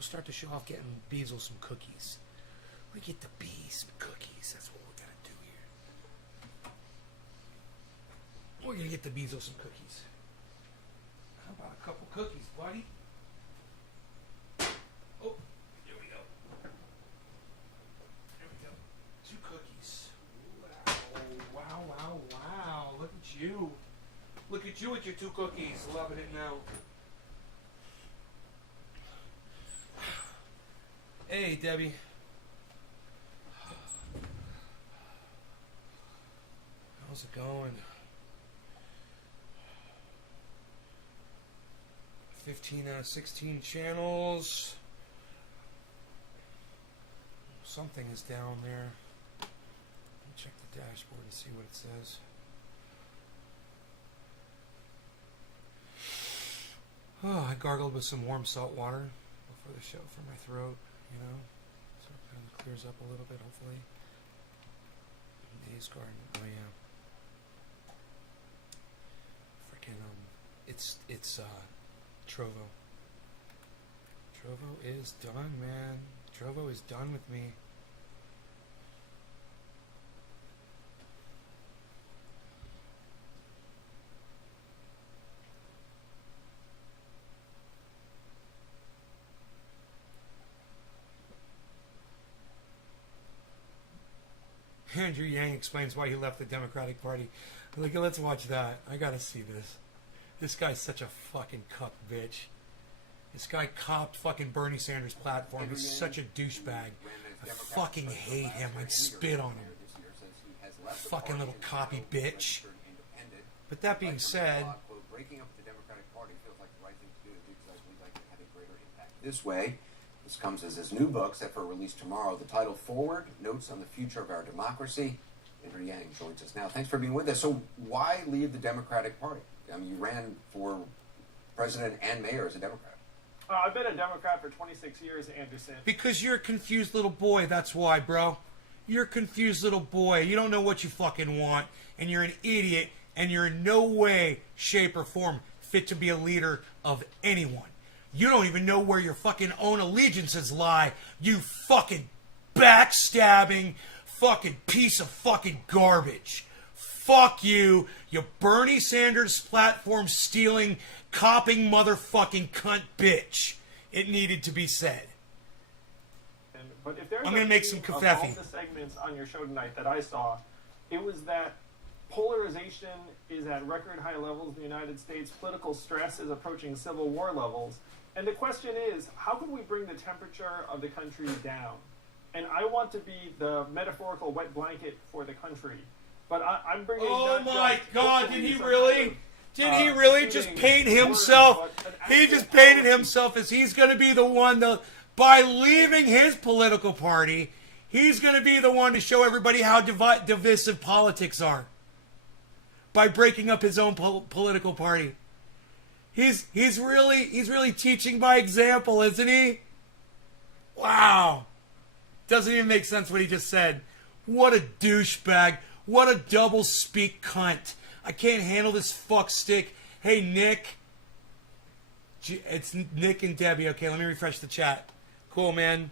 We'll start the show off getting Beazle some cookies. We get the bees some cookies. That's what we're gonna do here. We're gonna get the Beazle some cookies. How about a couple cookies, buddy? Oh, here we go. Here we go. 2 cookies. Wow, wow, wow, wow. Look at you. Look at you with your 2 cookies. Loving it now. Hey, Debbie. How's it going? 15 out of 16 channels. Something is down there. Let me check the dashboard and see what it says. Oh, I gargled with some warm salt water before the show for my throat, you know, so it kind of clears up a little bit, hopefully. Days Garden, oh yeah. Freaking, it's Trovo. Trovo is done, man. Trovo is done with me. Andrew Yang explains why he left the Democratic Party. Like, let's watch that. I gotta see this. This guy's such a fucking cuck bitch. This guy copped fucking Bernie Sanders' platform. He's such a douchebag. I fucking hate him. I'd spit on him. Fucking little copy bitch. But that being said, this way, this comes as his new book, set for release tomorrow. The title, Forward, Notes on the Future of Our Democracy. Andrew Yang joins us now. Thanks for being with us. So why leave the Democratic Party? I mean, you ran for president and mayor as a Democrat. I've been a Democrat for 26 years, Anderson. because you're a confused little boy, that's why, bro. You're a confused little boy. You don't know what you fucking want, and you're an idiot, and you're in no way, shape, or form fit to be a leader of anyone. You don't even know where your fucking own allegiances lie, you fucking backstabbing fucking piece of fucking garbage. Fuck you, you Bernie Sanders platform stealing, copping motherfucking cunt bitch. It needed to be said. But if there's I'm gonna make some of all kafefe. the segments on your show tonight that I saw, it was that polarization is at record high levels in the United States. Political stress is approaching Civil War levels. And the question is, how can we bring the temperature of the country down? And I want to be the metaphorical wet blanket for the country. But I'm bringing. Oh not my just God! hopefully Did he some really? kind of, Did he really just soothing paint word, himself? but an He actual just painted policy. himself as he's going to be the one to, by leaving his political party, he's going to be the one to show everybody how divisive politics are. By breaking up his own political party. He's really teaching by example, isn't he? Wow. Doesn't even make sense what he just said. What a douchebag. What a double speak cunt. I can't handle this fuck stick. Hey, Nick. It's Nick and Debbie. Okay, let me refresh the chat. Cool, man.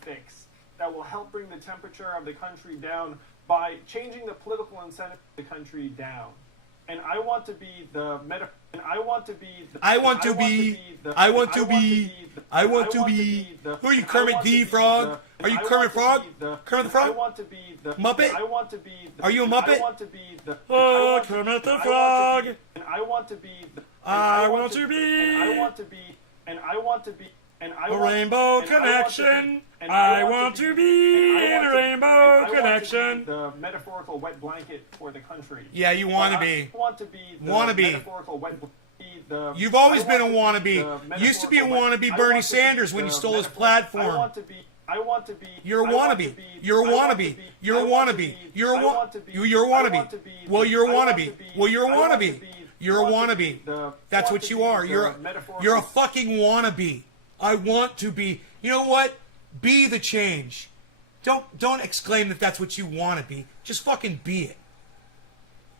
Fix that will help bring the temperature of the country down by changing the political incentive of the country down. And I want to be the meta. And I want to be. The, I want to be. I want to be. I want to be. Who are you, Kermit the Frog? Are you Kermit Frog? Kermit the Frog? I want to be the Muppet? I want to be the. Are you a Muppet? I want to be the. Oh, Kermit the Frog. And I want to be. I want to be. And I want to be. And I want to be. And I A want, rainbow and connection. and I want to be in a rainbow connection. The metaphorical wet blanket for the country. Yeah, you want to But be. I want to be the Wannabe. metaphorical wet blanket. You've always been a wannabe. Used to be a wannabe Bernie Sanders when you stole his platform. I want to be. I want to be. You're a I want to wannabe. be- You're a I want to wannabe. be- You're a I want to wannabe. be- You're a I wa- want to be- You're a I want wannabe. to be the- Well, you're a I want wannabe. to be- Well, you're a I want to wannabe. be- You're a I want to wannabe. be the- That's I what want you to be are. the You're a, metaphorical- you're a fucking wannabe. I want to be. You know what? Be the change. Don't exclaim that that's what you want to be. Just fucking be it.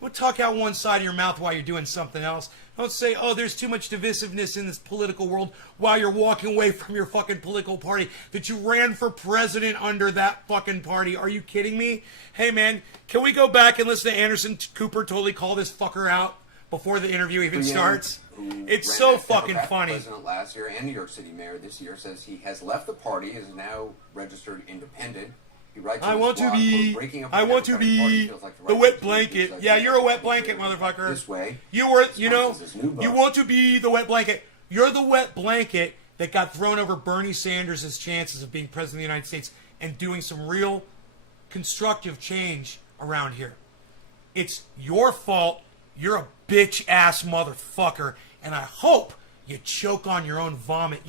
Don't talk out one side of your mouth while you're doing something else. Don't say, oh, there's too much divisiveness in this political world while you're walking away from your fucking political party that you ran for president under that fucking party. Are you kidding me? Hey, man, can we go back and listen to Anderson Cooper totally call this fucker out before the interview even starts? It's so fucking funny. President last year and New York City mayor this year says he has left the party, is now registered independent. He writes I want to be the wet blanket. Yeah, you're a wet blanket, motherfucker. This way. You want to be the wet blanket. You're the wet blanket that got thrown over Bernie Sanders' chances of being president of the United States and doing some real constructive change around here. It's your fault. You're a bitch-ass motherfucker, and I hope you choke on your own vomit,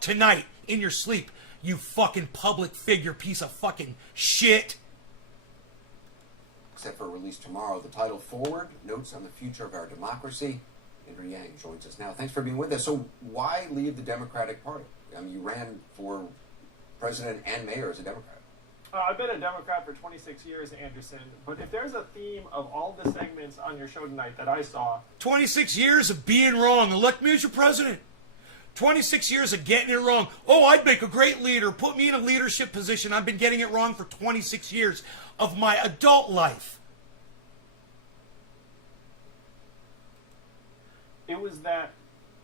tonight in your sleep. You fucking public figure piece of fucking shit. Except for a release tomorrow, the title Forward, Notes on the Future of Our Democracy. Andrew Yang joins us now. Thanks for being with us. So why leave the Democratic Party? I mean, you ran for president and mayor as a Democrat. I've been a Democrat for 26 years, Anderson, but if there's a theme of all the segments on your show tonight that I saw... 26 years of being wrong. Elect me as your president. 26 years of getting it wrong. Oh, I'd make a great leader. Put me in a leadership position. I've been getting it wrong for 26 years of my adult life. It was that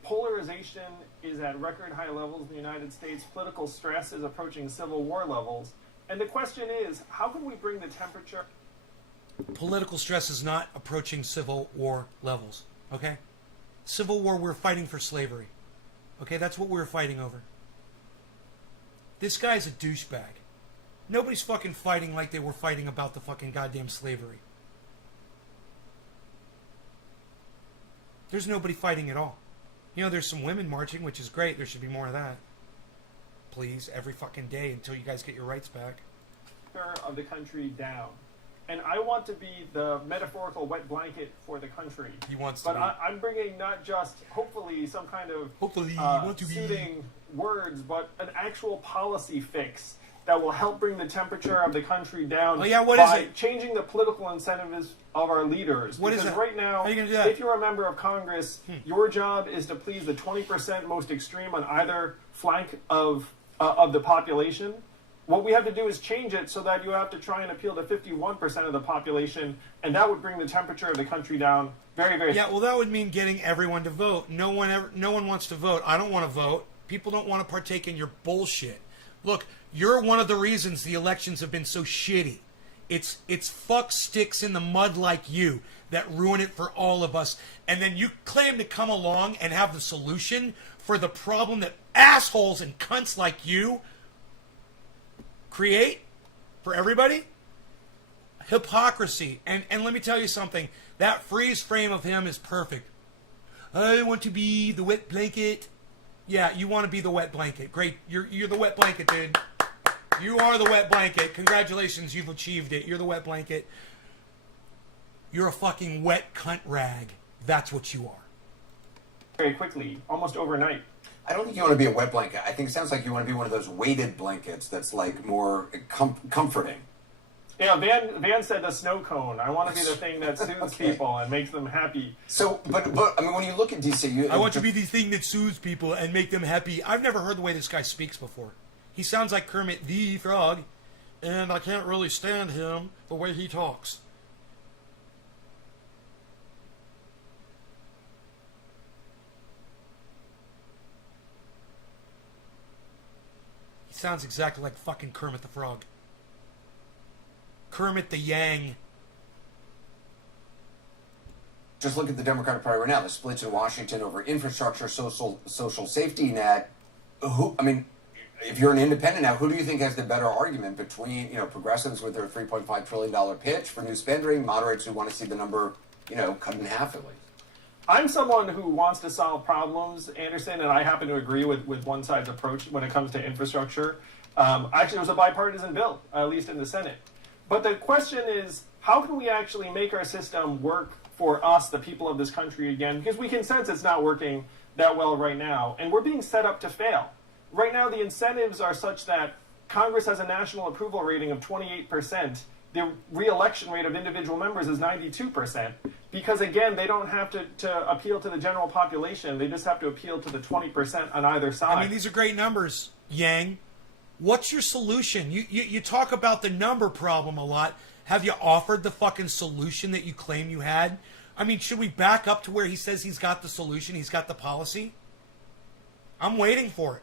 polarization is at record high levels in the United States. Political stress is approaching Civil War levels. And the question is, how can we bring the temperature... Political stress is not approaching Civil War levels, okay? Civil War, we're fighting for slavery. Okay, that's what we were fighting over. This guy's a douchebag. Nobody's fucking fighting like they were fighting about the fucking goddamn slavery. There's nobody fighting at all. You know, there's some women marching, which is great. There should be more of that. Please, every fucking day until you guys get your rights back. ...of the country down. And I want to be the metaphorical wet blanket for the country. He wants to be. But I'm bringing not just, hopefully, some kind of soothing words, but an actual policy fix that will help bring the temperature of the country down by changing the political incentives of our leaders. What is it? Right now, how are you gonna do that? If you're a member of Congress, your job is to please the 20% most extreme on either flank of the population. What we have to do is change it so that you have to try and appeal to 51% of the population, and that would bring the temperature of the country down very, very... Yeah, well, that would mean getting everyone to vote. No one wants to vote. I don't want to vote. People don't want to partake in your bullshit. Look, you're one of the reasons the elections have been so shitty. It's fuck sticks in the mud like you that ruin it for all of us. And then you claim to come along and have the solution for the problem that assholes and cunts like you create for everybody? Hypocrisy. And let me tell you something. That freeze frame of him is perfect. I want to be the wet blanket. Yeah, you want to be the wet blanket. Great. You're the wet blanket, dude. You are the wet blanket. Congratulations, you've achieved it. You're the wet blanket. You're a fucking wet cunt rag. That's what you are. Very quickly, almost overnight. I don't think you want to be a wet blanket. I think it sounds like you want to be one of those weighted blankets that's like more comforting. Yeah, Van said the snow cone. I want to be the thing that soothes people and makes them happy. So, but I mean, when you look at DC, I want to be the thing that soothes people and make them happy. I've never heard the way this guy speaks before. He sounds like Kermit the Frog, and I can't really stand him the way he talks. He sounds exactly like fucking Kermit the Frog. Kermit the Yang. Just look at the Democratic Party right now. The splits in Washington over infrastructure, social safety net. If you're an independent now, who do you think has the better argument between, progressives with their $3.5 trillion pitch for new spending, moderates who want to see the number, cut in half at least? I'm someone who wants to solve problems, Anderson, and I happen to agree with one side's approach when it comes to infrastructure. Actually, it was a bipartisan bill, at least in the Senate. But the question is, how can we actually make our system work for us, the people of this country, again? Because we can sense it's not working that well right now, and we're being set up to fail. Right now, the incentives are such that Congress has a national approval rating of 28%, the re-election rate of individual members is 92%. Because again, they don't have to appeal to the general population. They just have to appeal to the 20% on either side. I mean, these are great numbers, Yang. What's your solution? You talk about the number problem a lot. Have you offered the fucking solution that you claim you had? I mean, should we back up to where he says he's got the solution, he's got the policy? I'm waiting for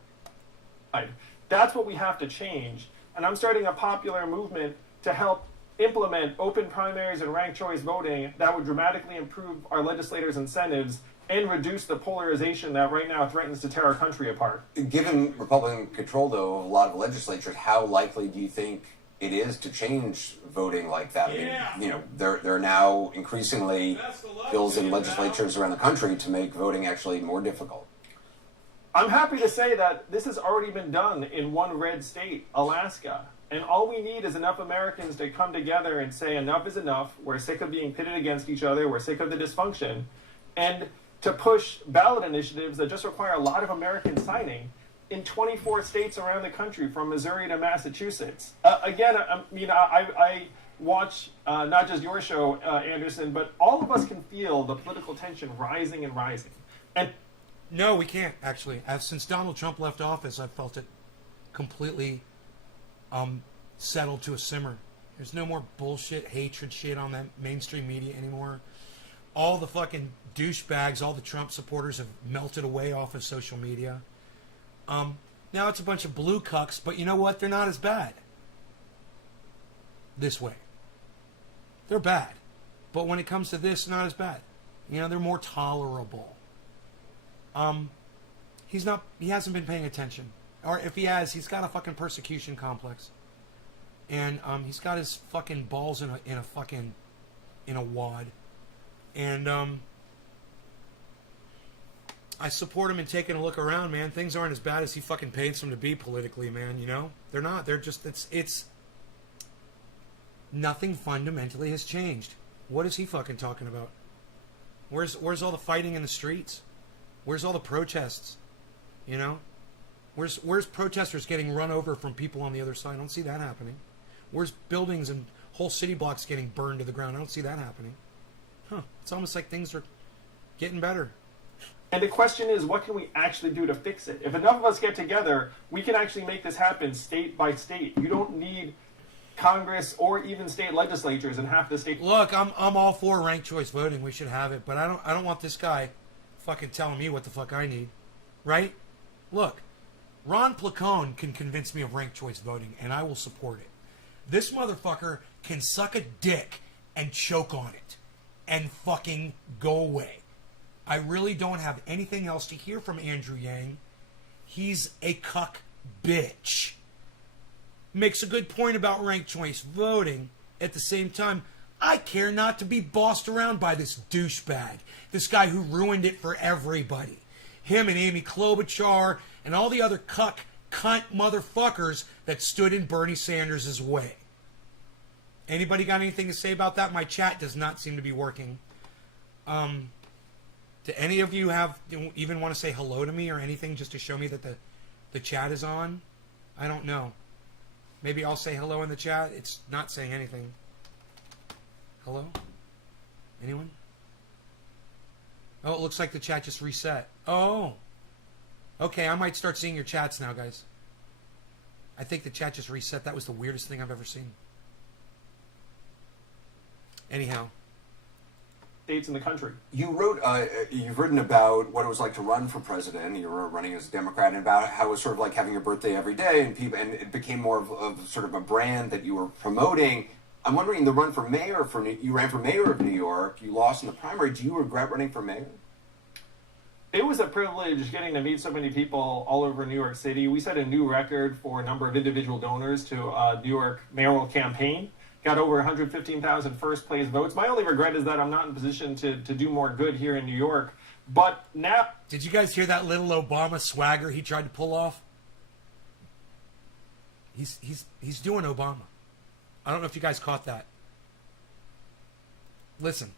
it. That's what we have to change. And I'm starting a popular movement to help implement open primaries and ranked choice voting that would dramatically improve our legislators' incentives and reduce the polarization that right now threatens to tear our country apart. Given Republican control, though, of a lot of legislatures, how likely do you think it is to change voting like that? Yeah. I mean, you know, there are now increasingly bills in legislatures around the country to make voting actually more difficult. I'm happy to say that this has already been done in one red state, Alaska. And all we need is enough Americans to come together and say enough is enough. We're sick of being pitted against each other. We're sick of the dysfunction. And to push ballot initiatives that just require a lot of Americans signing in 24 states around the country, from Missouri to Massachusetts. I watch not just your show, Anderson, but all of us can feel the political tension rising and rising. And No, we can't, actually. Since Donald Trump left office, I've felt it completely settled to a simmer. There's no more bullshit, hatred shit on that mainstream media anymore. All the fucking douchebags, all the Trump supporters have melted away off of social media. Now it's a bunch of blue cucks, but you know what? They're not as bad. This way. They're bad. But when it comes to this, not as bad. You know, they're more tolerable. He hasn't been paying attention. Or if he has, he's got a fucking persecution complex. And he's got his fucking balls in a wad. And I support him in taking a look around, man. Things aren't as bad as he fucking paints them to be politically, man, you know? They're not. They're just it's nothing fundamentally has changed. What is he fucking talking about? Where's all the fighting in the streets? Where's all the protests? You know? Where's protesters getting run over from people on the other side? I don't see that happening. Where's buildings and whole city blocks getting burned to the ground? I don't see that happening. Huh. It's almost like things are getting better. And the question is, what can we actually do to fix it? If enough of us get together, we can actually make this happen state by state. You don't need Congress or even state legislatures in half the state. Look, I'm all for ranked choice voting. We should have it, but I don't want this guy fucking telling me what the fuck I need. Right? Look, Ron Placone can convince me of ranked choice voting, and I will support it. This motherfucker can suck a dick and choke on it and fucking go away. I really don't have anything else to hear from Andrew Yang. He's a cuck bitch. Makes a good point about ranked choice voting. At the same time, I care not to be bossed around by this douchebag. This guy who ruined it for everybody. Him and Amy Klobuchar and all the other cunt motherfuckers that stood in Bernie Sanders' way. Anybody got anything to say about that? My chat does not seem to be working. Do any of you even want to say hello to me or anything just to show me that the chat is on? I don't know. Maybe I'll say hello in the chat. It's not saying anything. Hello? Anyone? Oh, it looks like the chat just reset. Oh. Okay, I might start seeing your chats now, guys. I think the chat just reset. That was the weirdest thing I've ever seen. Anyhow. States in the country. You wrote, you've written about what it was like to run for president. You were running as a Democrat, and about how it was sort of like having your birthday every day, and it became more of sort of a brand that you were promoting. I'm wondering, the run for mayor you ran for mayor of New York. You lost in the primary. Do you regret running for mayor? It was a privilege getting to meet so many people all over New York City. We set a new record for a number of individual donors to New York mayoral campaign. Got over 115,000 first place votes. My only regret is that I'm not in position to do more good here in New York. But now... Did you guys hear that little Obama swagger he tried to pull off? He's doing Obama. I don't know if you guys caught that. Listen.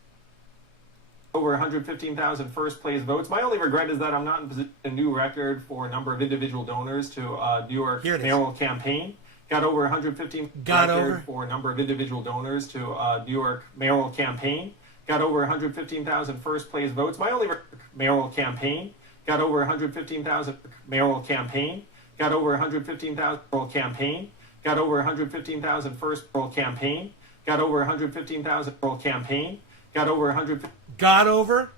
Over 115,000 first place votes. My only regret is that I'm not in position to a new record for a number of individual donors to New York mayoral campaign. got over 115 for a number of individual donors to New York mayoral campaign, got over 115,000 first place votes. My only mayoral campaign got over 115,000 mayoral campaign, got over 115,000 mayoral campaign, got over 115,000 first mayoral campaign, got over 115,000 mayoral campaign, got over 100. Got over?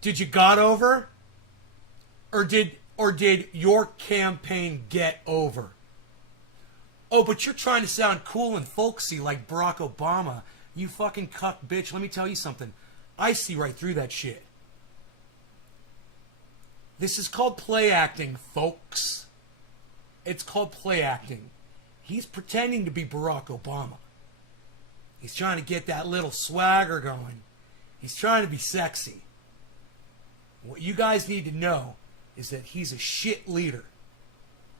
Did you got over? Or did your campaign get over? Oh, but you're trying to sound cool and folksy like Barack Obama. You fucking cuck bitch. Let me tell you something. I see right through that shit. This is called play acting, folks. It's called play acting. He's pretending to be Barack Obama. He's trying to get that little swagger going. He's trying to be sexy. What you guys need to know is that he's a shit leader.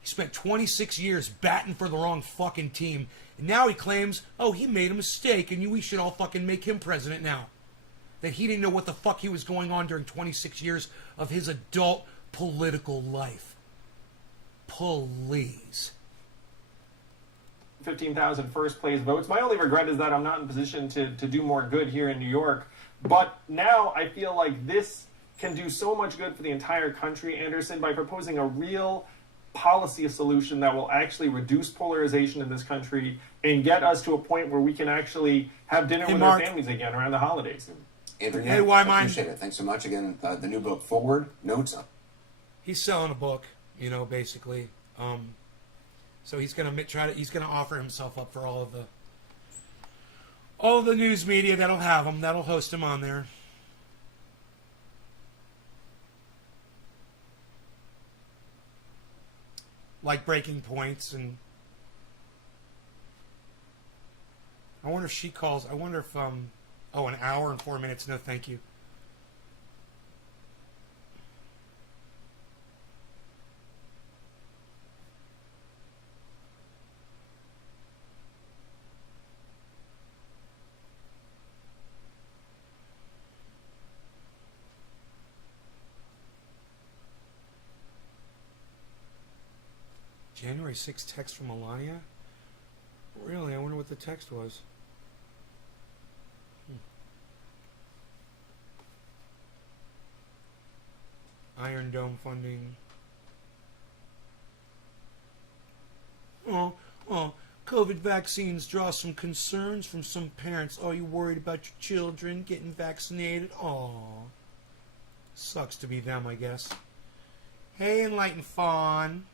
He spent 26 years batting for the wrong fucking team, and now he claims, oh, he made a mistake, and we should all fucking make him president now. That he didn't know what the fuck he was going on during 26 years of his adult political life. Please. 15,000 first place votes. My only regret is that I'm not in position to do more good here in New York. But now I feel like this can do so much good for the entire country, Anderson, by proposing a real policy solution that will actually reduce polarization in this country and get us to a point where we can actually have dinner with our families again around the holidays. Andrew, hey, why mine? Appreciate it. Thanks so much. Again, the new book, Forward, Notes. He's selling a book, basically. So he's gonna offer himself up for all of the news media that'll have him, that'll host him on there. Like Breaking Points, and I wonder if she calls. I wonder if an hour and 4 minutes. No, thank you. January 6th text from Melania? Really? I wonder what the text was. Iron Dome funding. COVID vaccines draw some concerns from some parents. Oh, you worried about your children getting vaccinated? Aw. Sucks to be them, I guess. Hey, Enlightened Fawn.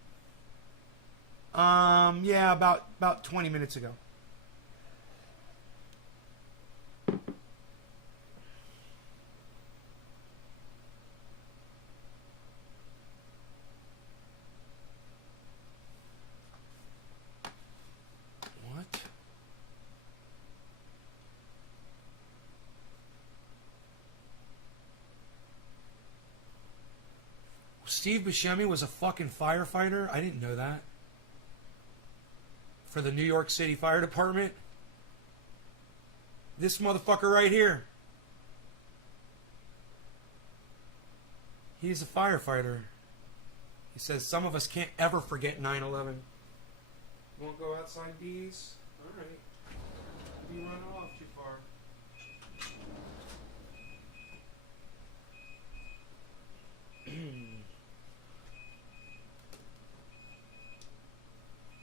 Yeah, about 20 minutes ago. What? Steve Buscemi was a fucking firefighter? I didn't know that. For the New York City Fire Department. This motherfucker right here. He's a firefighter. He says some of us can't ever forget 9/11. Won't go outside these? Alright. You run off too far.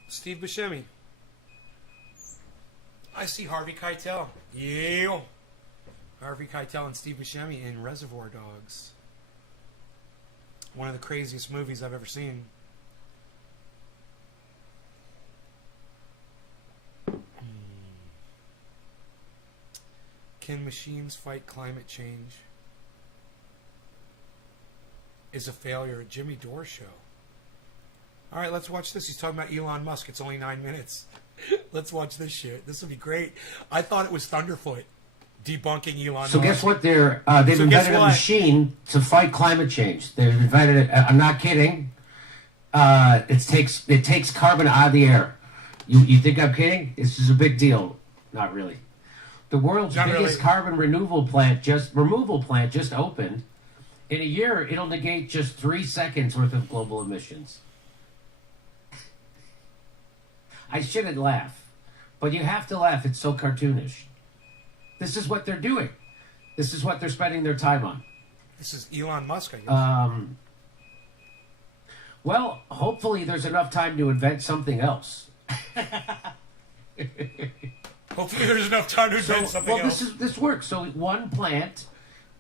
Steve Buscemi. I see Harvey Keitel. Yeah. Harvey Keitel and Steve Buscemi in Reservoir Dogs. One of the craziest movies I've ever seen. Can machines fight climate change? Is a failure a Jimmy Dore show? All right, let's watch this. He's talking about Elon Musk. It's only 9 minutes. Let's watch this shit. This will be great. I thought it was Thunderfoot debunking Elon Musk. So guess what? They've invented a machine to fight climate change. They've invented it. I'm not kidding. It takes carbon out of the air. You think I'm kidding? This is a big deal. Not really. The world's biggest carbon removal plant just opened. In a year, it'll negate just 3 seconds worth of global emissions. I shouldn't laugh, but you have to laugh. It's so cartoonish. This is what they're doing. This is what they're spending their time on. This is Elon Musk, I guess. Well, hopefully there's enough time to invent something else. Hopefully there's enough time to invent something else. This works. So one plant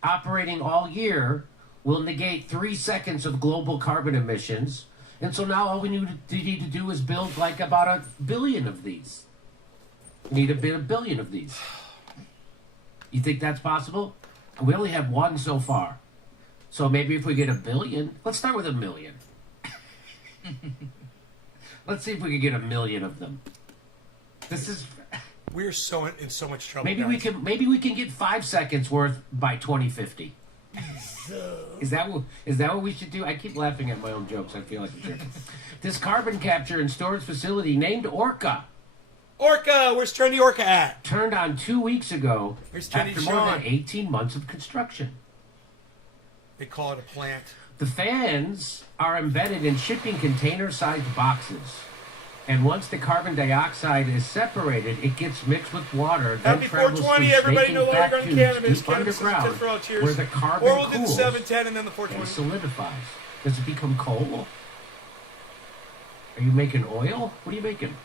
operating all year will negate 3 seconds of global carbon emissions. And so now all we need to do is build like about 1 billion of these. We need a billion of these. You think that's possible? We only have one so far. So maybe if we get 1 billion, let's start with 1 million. Let's see if we can get 1 million of them. This is... We're so in so much trouble. Maybe guys. we can get 5 seconds worth by 2050. Is that what we should do? I keep laughing at my own jokes. I feel like I'm sure. This carbon capture and storage facility named Orca. Orca, where's Trendy Orca at? Turned on 2 weeks ago Where's Trendy after more Sean? than 18 months of construction. They call it a plant. The fans are embedded in shipping container-sized boxes. And once the carbon dioxide is separated, it gets mixed with water, then Happy travels 420, through everybody. snaking No longer back on tubes cannabis. deep Cannabis is a underground, tip for all. Cheers. where the carbon Or we'll do the cools 710 and then the and 420. solidifies. Does it become coal? Are you making oil? What are you making?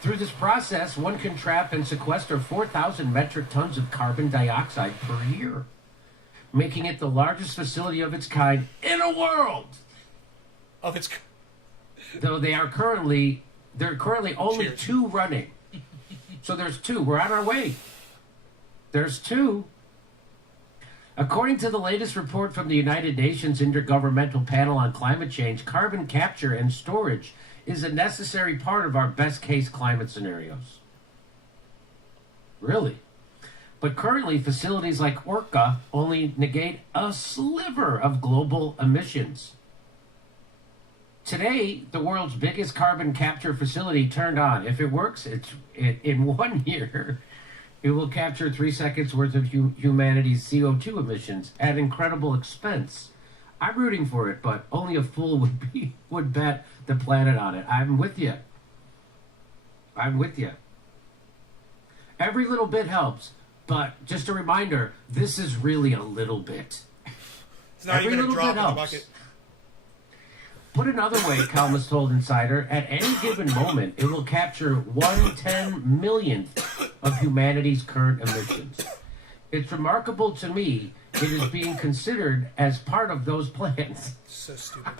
Through this process, one can trap and sequester 4,000 metric tons of carbon dioxide per year, making it the largest facility of its kind in the world. Of its. Though there are currently only Cheers. 2 running. So there's 2. We're on our way. There's 2. According to the latest report from the United Nations Intergovernmental Panel on Climate Change, carbon capture and storage is a necessary part of our best case climate scenarios. Really? But currently, facilities like Orca only negate a sliver of global emissions. Today, the world's biggest carbon capture facility turned on. If it works, in 1 year, it will capture 3 seconds worth of humanity's CO2 emissions at incredible expense. I'm rooting for it, but only a fool would bet the planet on it. I'm with you. Every little bit helps, but just a reminder, this is really a little bit. It's not Every even a little drop bit in the helps. bucket. Put another way, Kalmus told Insider, at any given moment, it will capture 1/10,000,000th of humanity's current emissions. It's remarkable to me it is being considered as part of those plans. So stupid.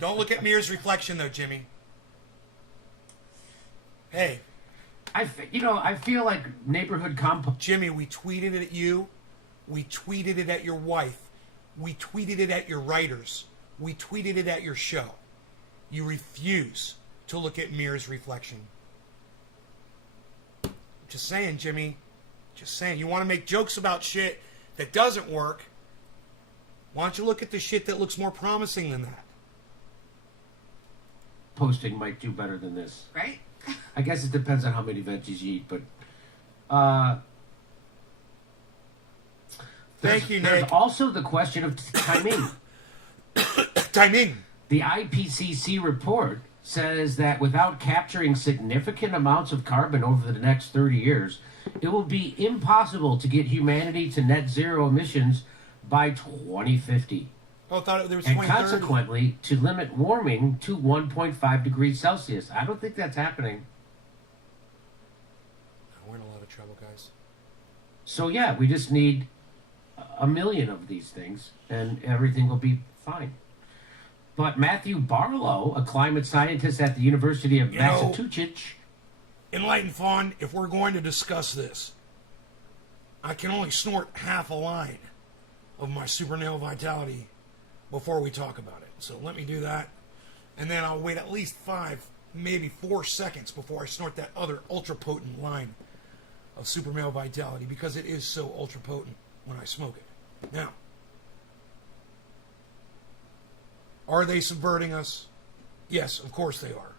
Don't look at Mir's reflection, though, Jimmy. Hey, I feel like neighborhood compost. Jimmy, we tweeted it at you. We tweeted it at your wife. We tweeted it at your writers. We tweeted it at your show. You refuse to look at Mir's reflection. Just saying, Jimmy. Just saying. You want to make jokes about shit that doesn't work. Why don't you look at the shit that looks more promising than that? Posting might do better than this. Right? I guess it depends on how many veggies you eat, but Thank you, there's Nick. also the question of timing. Timing. The IPCC report says that without capturing significant amounts of carbon over the next 30 years, it will be impossible to get humanity to net zero emissions by 2050. Oh, I thought there was And 2030. consequently, to limit warming to 1.5 degrees Celsius. I don't think that's happening. We're in a lot of trouble, guys. So yeah, we just need 1 million of these things, and everything will be fine. But Matthew Barlow, a climate scientist at the University of You know- Massachusetts, Enlightened Fawn, if we're going to discuss this, I can only snort half a line of my Super Nail Vitality before we talk about it. So let me do that. And then I'll wait at least 5, maybe 4 seconds before I snort that other ultra potent line of Super Male Vitality, because it is so ultra potent when I smoke it. Now, are they subverting us? Yes, of course they are.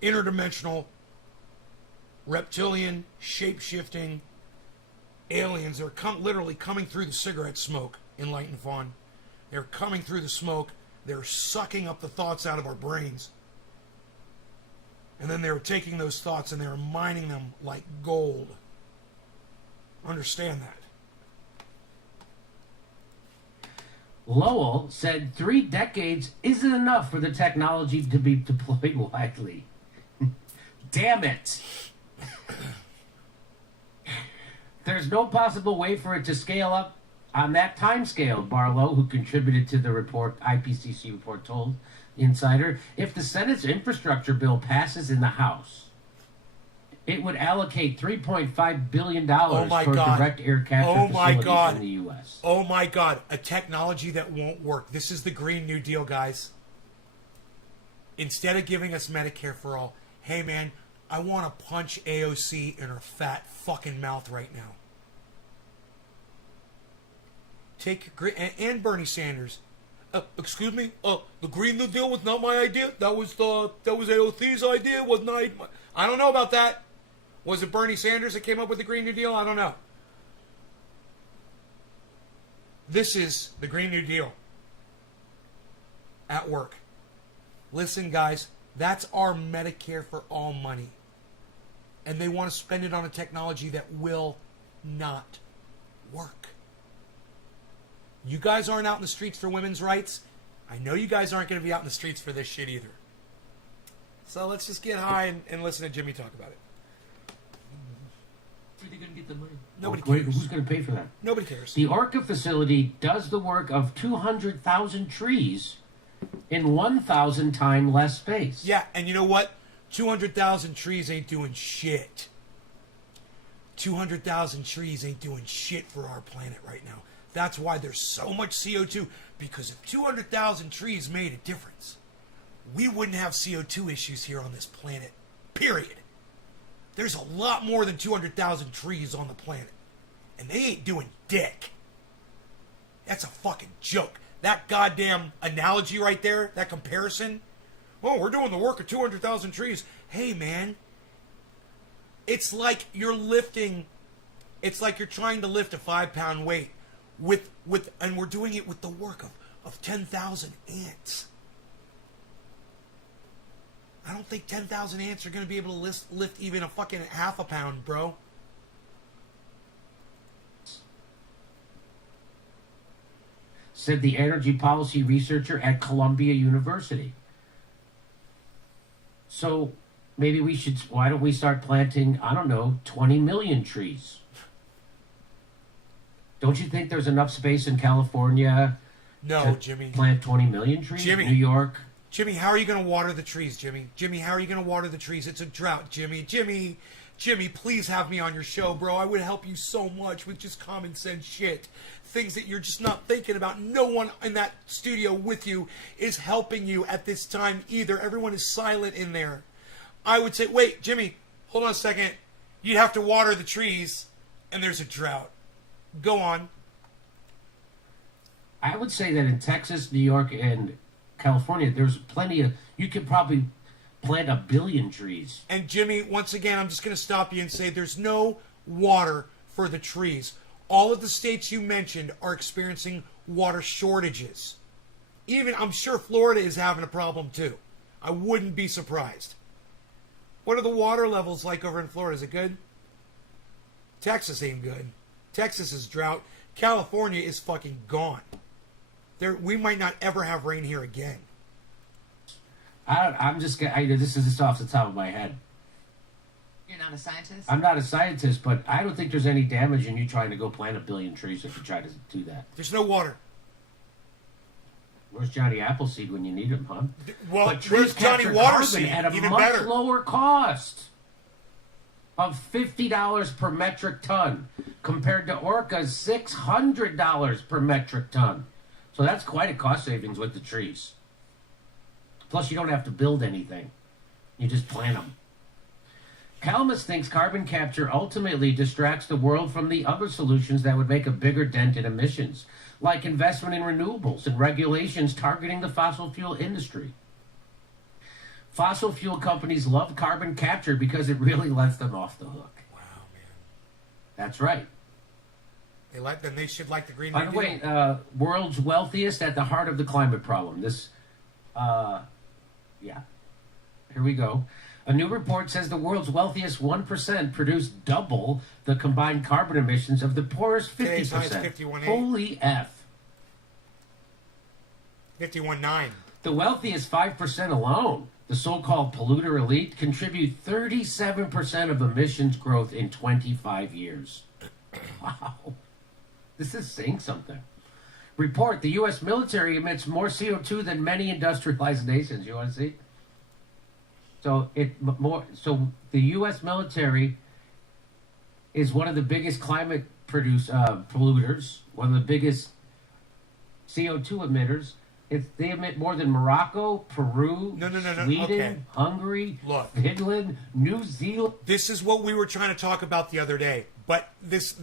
Interdimensional, reptilian, shape-shifting aliens are literally coming through the cigarette smoke, Enlightened Fawn. They're coming through the smoke. They're sucking up the thoughts out of our brains. And then they were taking those thoughts and they were mining them like gold. Understand that. Lowell said 3 decades isn't enough for the technology to be deployed widely. Damn it. There's no possible way for it to scale up on that time scale, Barlow, who contributed to the report, IPCC report, told Insider. If the Senate's infrastructure bill passes in the House, it would allocate $3.5 billion for direct air capture facilities in the U.S. Oh my God, a technology that won't work. This is the Green New Deal, guys. Instead of giving us Medicare for all, hey man, I want to punch AOC in her fat fucking mouth right now. And Bernie Sanders. Excuse me? The Green New Deal was not my idea. That was AOC's idea. Was not. I don't know about that. Was it Bernie Sanders that came up with the Green New Deal? I don't know. This is the Green New Deal at work. Listen, guys, that's our Medicare for all money. And they want to spend it on a technology that will not work. You guys aren't out in the streets for women's rights. I know you guys aren't going to be out in the streets for this shit either. So let's just get high and listen to Jimmy talk about it. Where are they going to get the money? Nobody cares. Who's going to pay for that? Nobody cares. The Orca facility does the work of 200,000 trees in 1,000 times less space. Yeah, and you know what? 200,000 trees ain't doing shit. 200,000 trees ain't doing shit for our planet right now. That's why there's so much CO2, because if 200,000 trees made a difference, we wouldn't have CO2 issues here on this planet, period. There's a lot more than 200,000 trees on the planet, and they ain't doing dick. That's a fucking joke. That goddamn analogy right there, that comparison, oh, we're doing the work of 200,000 trees. Hey, man, it's like you're lifting, it's like you're trying to lift a 5-pound weight and we're doing it with the work of 10,000 ants. I don't think 10,000 ants are going to be able to lift even a fucking half a pound, bro. Said the energy policy researcher at Columbia University. So maybe why don't we start planting, 20 million trees? Don't you think there's enough space in California to Jimmy. Plant 20 million trees? Jimmy. New York? Jimmy, how are you going to water the trees, Jimmy? Jimmy, how are you going to water the trees? It's a drought, Jimmy. Jimmy, please have me on your show, bro. I would help you so much with just common sense shit. Things that you're just not thinking about. No one in that studio with you is helping you at this time either. Everyone is silent in there. I would say, wait, Jimmy, hold on a second. You'd have to water the trees, and there's a drought. Go on. I would say that in Texas, New York, and California, there's plenty of... You could probably plant 1 billion trees. And Jimmy, once again, I'm just going to stop you and say there's no water for the trees. All of the states you mentioned are experiencing water shortages. Even, I'm sure Florida is having a problem too. I wouldn't be surprised. What are the water levels like over in Florida? Is it good? Texas ain't good. Texas is drought. California is fucking gone. We might not ever have rain here again. This is just off the top of my head. You're not a scientist? I'm not a scientist, but I don't think there's any damage in you trying to go plant 1 billion trees if you try to do that. There's no water. Where's Johnny Appleseed when you need him, huh? Well, but where's Johnny Waterseed? At a Even much better. lower cost of $50 per metric ton compared to Orca's $600 per metric ton. So that's quite a cost savings with the trees. Plus, you don't have to build anything. You just plant them. Kalmus thinks carbon capture ultimately distracts the world from the other solutions that would make a bigger dent in emissions, like investment in renewables and regulations targeting the fossil fuel industry. Fossil fuel companies love carbon capture because it really lets them off the hook. Wow, man. That's right. Then they should like the Green By New the Deal. way, world's wealthiest at the heart of the climate problem. Here we go. A new report says the world's wealthiest 1% produced double the combined carbon emissions of the poorest Okay, so it's 50%. 51.8. Holy F. 51.9. The wealthiest 5% alone, the so-called polluter elite, contribute 37% of emissions growth in 25 years. Wow. This is saying something. Report, the U.S. military emits more CO2 than many industrialized nations. You want to see? So the U.S. military is one of the biggest climate polluters, one of the biggest CO2 emitters. They emit more than Morocco, Peru, No. Sweden, Okay. Hungary, Look. Finland, New Zealand. This is what we were trying to talk about the other day. But this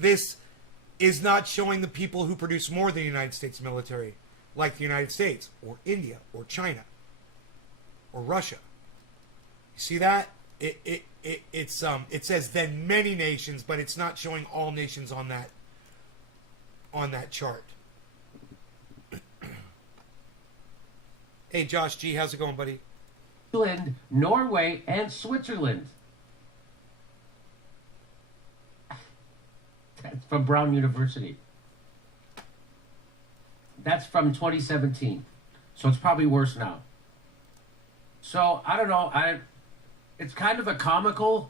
is not showing the people who produce more than the United States military, like the United States or India or China or Russia. You see that? It says then many nations, but it's not showing all nations on that chart. Hey Josh G, how's it going, buddy? Finland, Norway, and Switzerland. That's from Brown University. That's from 2017. So it's probably worse now. So I don't know. It's kind of a comical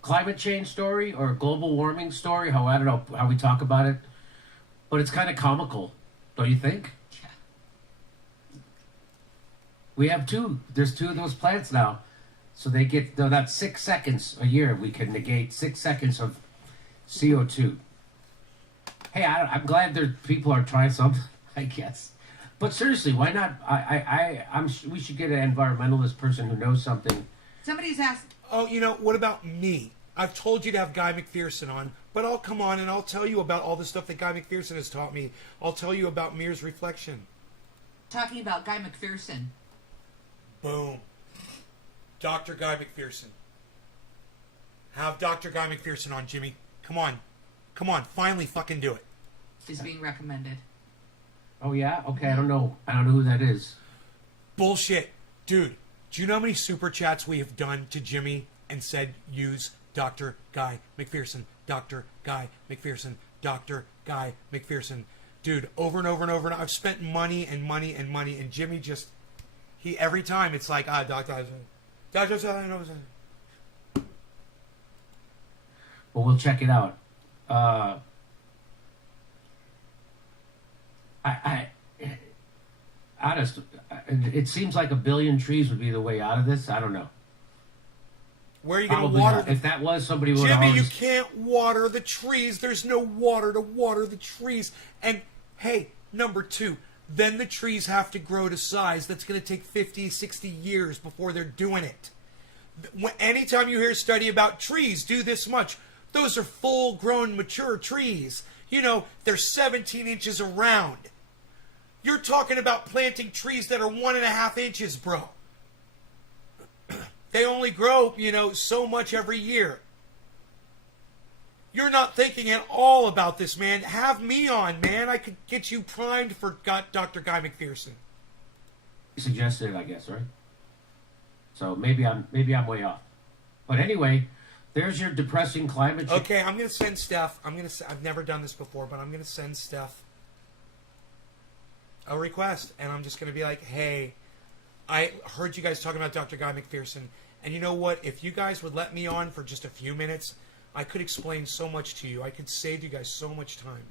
climate change story or global warming story. I don't know how we talk about it, but it's kind of comical, don't you think? Yeah. We have two. There's two of those plants now. So they get, that's 6 seconds a year. We can negate 6 seconds of CO2. Hey, I'm glad people are trying something, I guess. But seriously, why not? We should get an environmentalist person who knows something. Somebody's asked. Oh, what about me? I've told you to have Guy McPherson on, but I'll come on and I'll tell you about all the stuff that Guy McPherson has taught me. I'll tell you about Mears reflection. Talking about Guy McPherson. Boom. Dr. Guy McPherson. Have Dr. Guy McPherson on, Jimmy. Come on. Finally fucking do it. Is being recommended. Oh yeah? Okay, I don't know who that is. Bullshit. Dude, do you know how many super chats we have done to Jimmy and said use Dr. Guy McPherson, Dr. Guy McPherson, Dr. Guy McPherson? Dude, over and over and over. And I've spent money, and Jimmy just, every time it's like, Dr. Well, we'll check it out. It seems like 1 billion trees would be the way out of this. I don't know. Where are you going to Probably water not. them? If that was, somebody would Jimmy, you harvest. can't water the trees. There's no water to water the trees. And, hey, number 2, then the trees have to grow to size. That's going to take 50, 60 years before they're doing it. Anytime you hear a study about trees do this much, those are full-grown, mature trees. They're 17 inches around. You're talking about planting trees that are 1.5 inches, bro. They only grow, so much every year. You're not thinking at all about this, man. Have me on, man. I could get you primed for Dr. Guy McPherson. Suggested, I guess, right? So maybe I'm way off. But anyway, there's your depressing climate change. Okay, I'm gonna send Steph. I've never done this before, but I'm gonna send Steph a request, and I'm just gonna be like, hey, I heard you guys talking about Dr. Guy McPherson, and you know what? If you guys would let me on for just a few minutes, I could explain so much to you. I could save you guys so much time.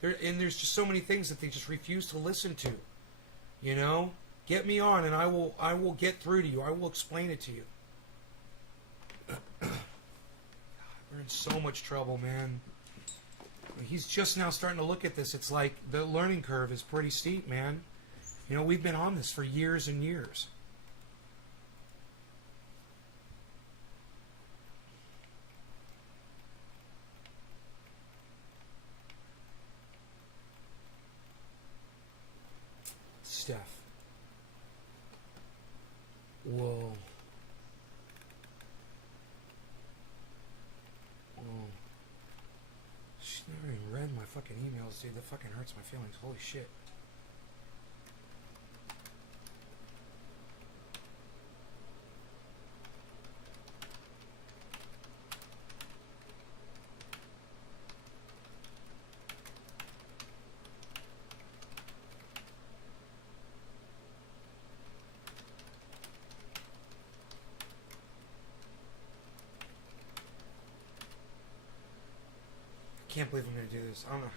There's just so many things that they just refuse to listen to. Get me on, and I will get through to you. I will explain it to you. We're in so much trouble, man. He's just now starting to look at this. It's like the learning curve is pretty steep, man. We've been on this for years and years. Steph. Whoa. She's never even read my fucking emails, dude. That fucking hurts my feelings. Holy shit. can't believe I'm going to do this. I don't know.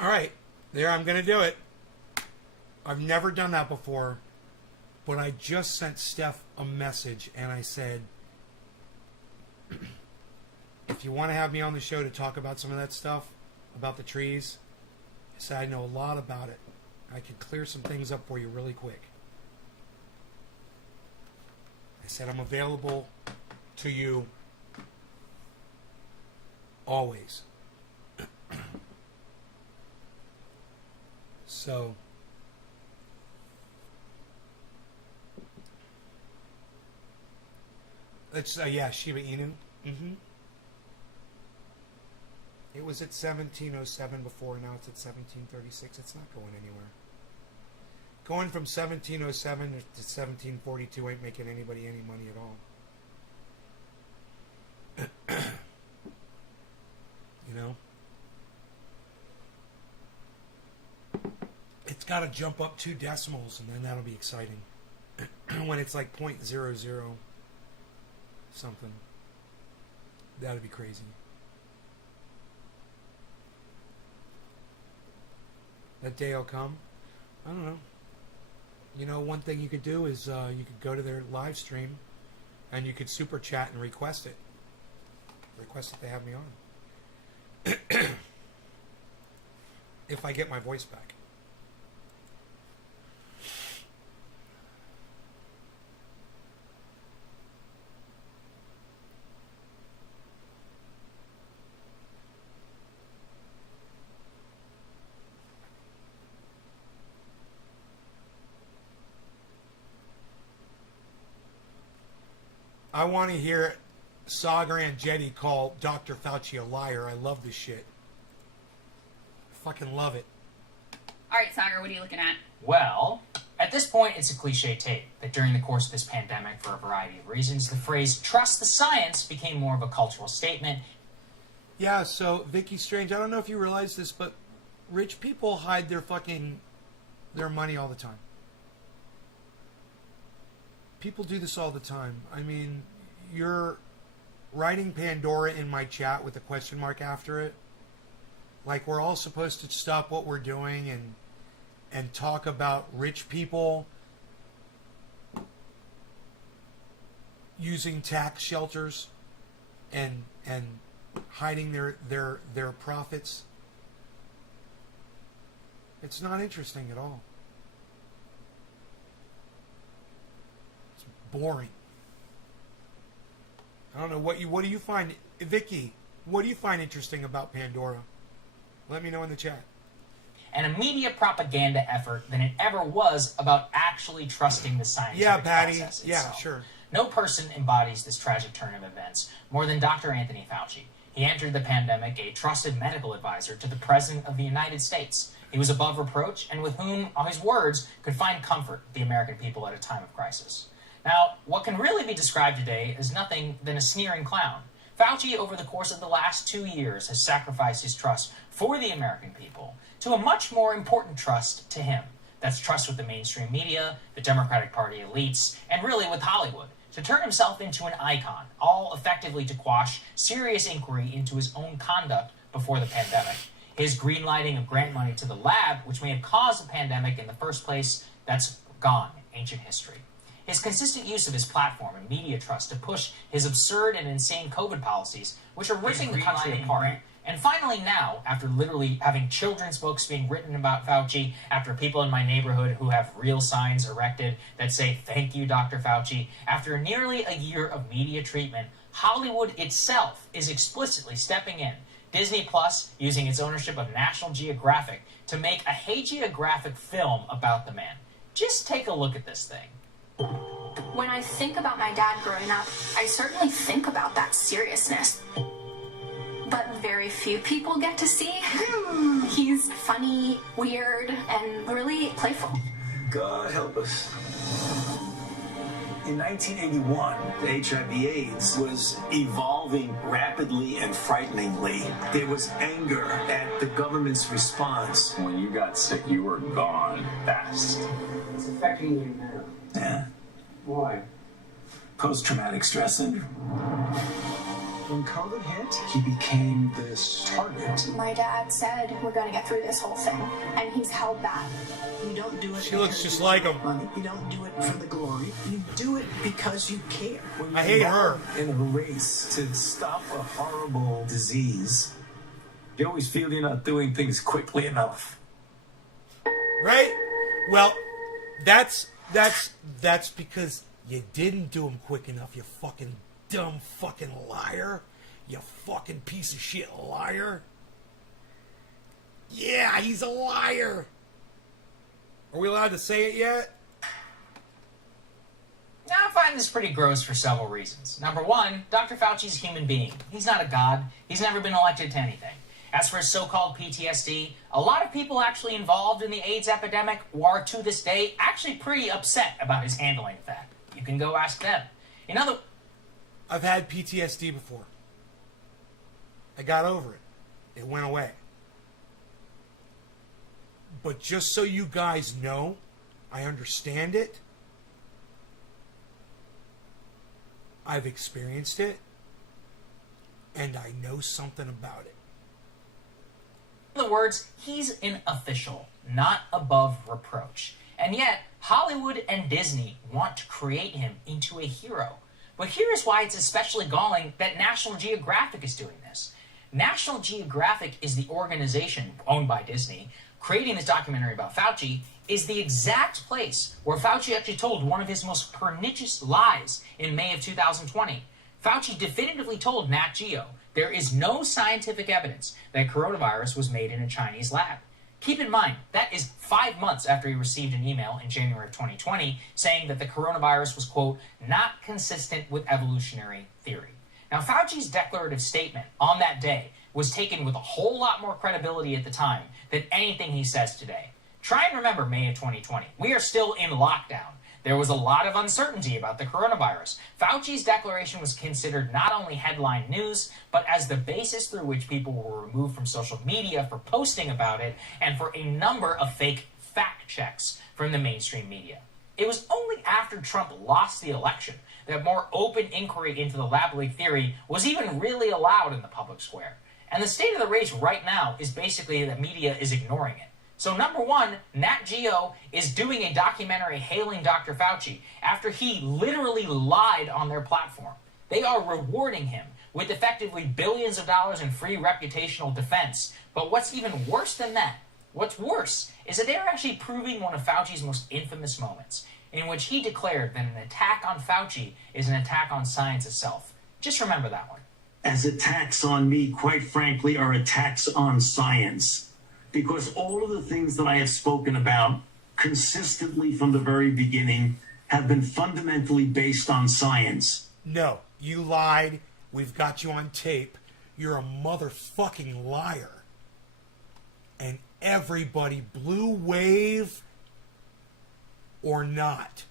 All right, there, I'm going to do it. I've never done that before, but I just sent Steph a message and I said, if you want to have me on the show to talk about some of that stuff, about the trees, I said I know a lot about it. I could clear some things up for you really quick. I said I'm available to you always. So, let's, yeah, Shiba Inu. It was at 1707 before, now it's at 1736. It's not going anywhere. Going from 1707 to 1742 ain't making anybody any money at all. You know? It's got to jump up 2 decimals, and then that'll be exciting. When it's like 0.00 something, that'd be crazy. That day will come. I don't know. You know, one thing you could do is you could go to their live stream, and you could super chat and request it. Request that they have me on. If I get my voice back. I want to hear Sagar and Jetty call Dr. Fauci a liar. I love this shit. I fucking love it. All right, Sagar, what are you looking at? Well, at this point, it's a cliche take that during the course of this pandemic, for a variety of reasons, the phrase trust the science became more of a cultural statement. Yeah, so Vicky Strange, I don't know if you realize this, but rich people hide their money all the time. People do this all the time. I mean, you're writing Pandora in my chat with a question mark after it. Like, we're all supposed to stop what we're doing and talk about rich people using tax shelters and hiding their profits. It's not interesting at all. It's boring. I don't know what do you find, Vicky? What do you find interesting about Pandora? Let me know in the chat. And a media propaganda effort than it ever was about actually trusting the scientific process itself. Yeah, sure. No person embodies this tragic turn of events more than Dr. Anthony Fauci. He entered the pandemic a trusted medical advisor to the President of the United States. He was above reproach and with whom his words could find comfort the American people at a time of crisis. Now, what can really be described today is nothing than a sneering clown. Fauci, over the course of the last 2 years, has sacrificed his trust for the American people to a much more important trust to him. That's trust with the mainstream media, the Democratic Party elites, and really with Hollywood, to turn himself into an icon, all effectively to quash serious inquiry into his own conduct before the pandemic. His greenlighting of grant money to the lab, which may have caused the pandemic in the first place, that's gone, ancient history. His consistent use of his platform and media trust to push his absurd and insane COVID policies, which are ripping the country apart And finally now, after literally having children's books being written about Fauci, after people in my neighborhood who have real signs erected that say, "Thank you, Dr. Fauci," after nearly a year of media treatment, Hollywood itself is explicitly stepping in. Disney Plus using its ownership of National Geographic to make a hagiographic film about the man. Just take a look at this thing. When I think about my dad growing up, I certainly think about that seriousness. But very few people get to see. He's funny, weird, and really playful. God help us. In 1981, the HIV/AIDS was evolving rapidly and frighteningly. There was anger at the government's response. When you got sick, you were gone fast. It's affecting you now. Yeah. Why? Post-traumatic stress syndrome. When COVID hit, he became this target. My dad said, we're going to get through this whole thing, and he's held that. You don't do it She looks because just you like want him. money. You don't do it for the glory. You do it because you care. When I you're hate her. involved in a race to stop a horrible disease, you always feel you're not doing things quickly enough. Right? Well, that's because you didn't do them quick enough, you fucking dumb fucking liar. You fucking piece of shit liar. Yeah, he's a liar. Are we allowed to say it yet? Now, I find this pretty gross for several reasons. Number one, Dr. Fauci's a human being. He's not a god. He's never been elected to anything. As for his so-called PTSD, a lot of people actually involved in the AIDS epidemic are, to this day, actually pretty upset about his handling of that. You can go ask them. I've had PTSD before. I got over it. It went away. But just so you guys know, I understand it. I've experienced it. And I know something about it. In other words, he's an official, not above reproach. And yet, Hollywood and Disney want to create him into a hero. But here's why it's especially galling that National Geographic is doing this. National Geographic is the organization owned by Disney. Creating this documentary about Fauci is the exact place where Fauci actually told one of his most pernicious lies in May of 2020. Fauci definitively told Nat Geo there is no scientific evidence that coronavirus was made in a Chinese lab. Keep in mind, that is 5 months after he received an email in January of 2020 saying that the coronavirus was, quote, not consistent with evolutionary theory. Now, Fauci's declarative statement on that day was taken with a whole lot more credibility at the time than anything he says today. Try and remember May of 2020. We are still in lockdown. There was a lot of uncertainty about the coronavirus. Fauci's declaration was considered not only headline news, but as the basis through which people were removed from social media for posting about it and for a number of fake fact checks from the mainstream media. It was only after Trump lost the election that more open inquiry into the lab leak theory was even really allowed in the public square. And the state of the race right now is basically that media is ignoring it. So number one, Nat Geo is doing a documentary hailing Dr. Fauci after he literally lied on their platform. They are rewarding him with effectively billions of dollars in free reputational defense. But what's even worse than that, what's worse, is that they're actually proving one of Fauci's most infamous moments, in which he declared that an attack on Fauci is an attack on science itself. Just remember that one. As attacks on me, quite frankly, are attacks on science. Because all of the things that I have spoken about consistently from the very beginning have been fundamentally based on science. No, you lied. We've got you on tape. You're a motherfucking liar. And everybody, blue wave or not,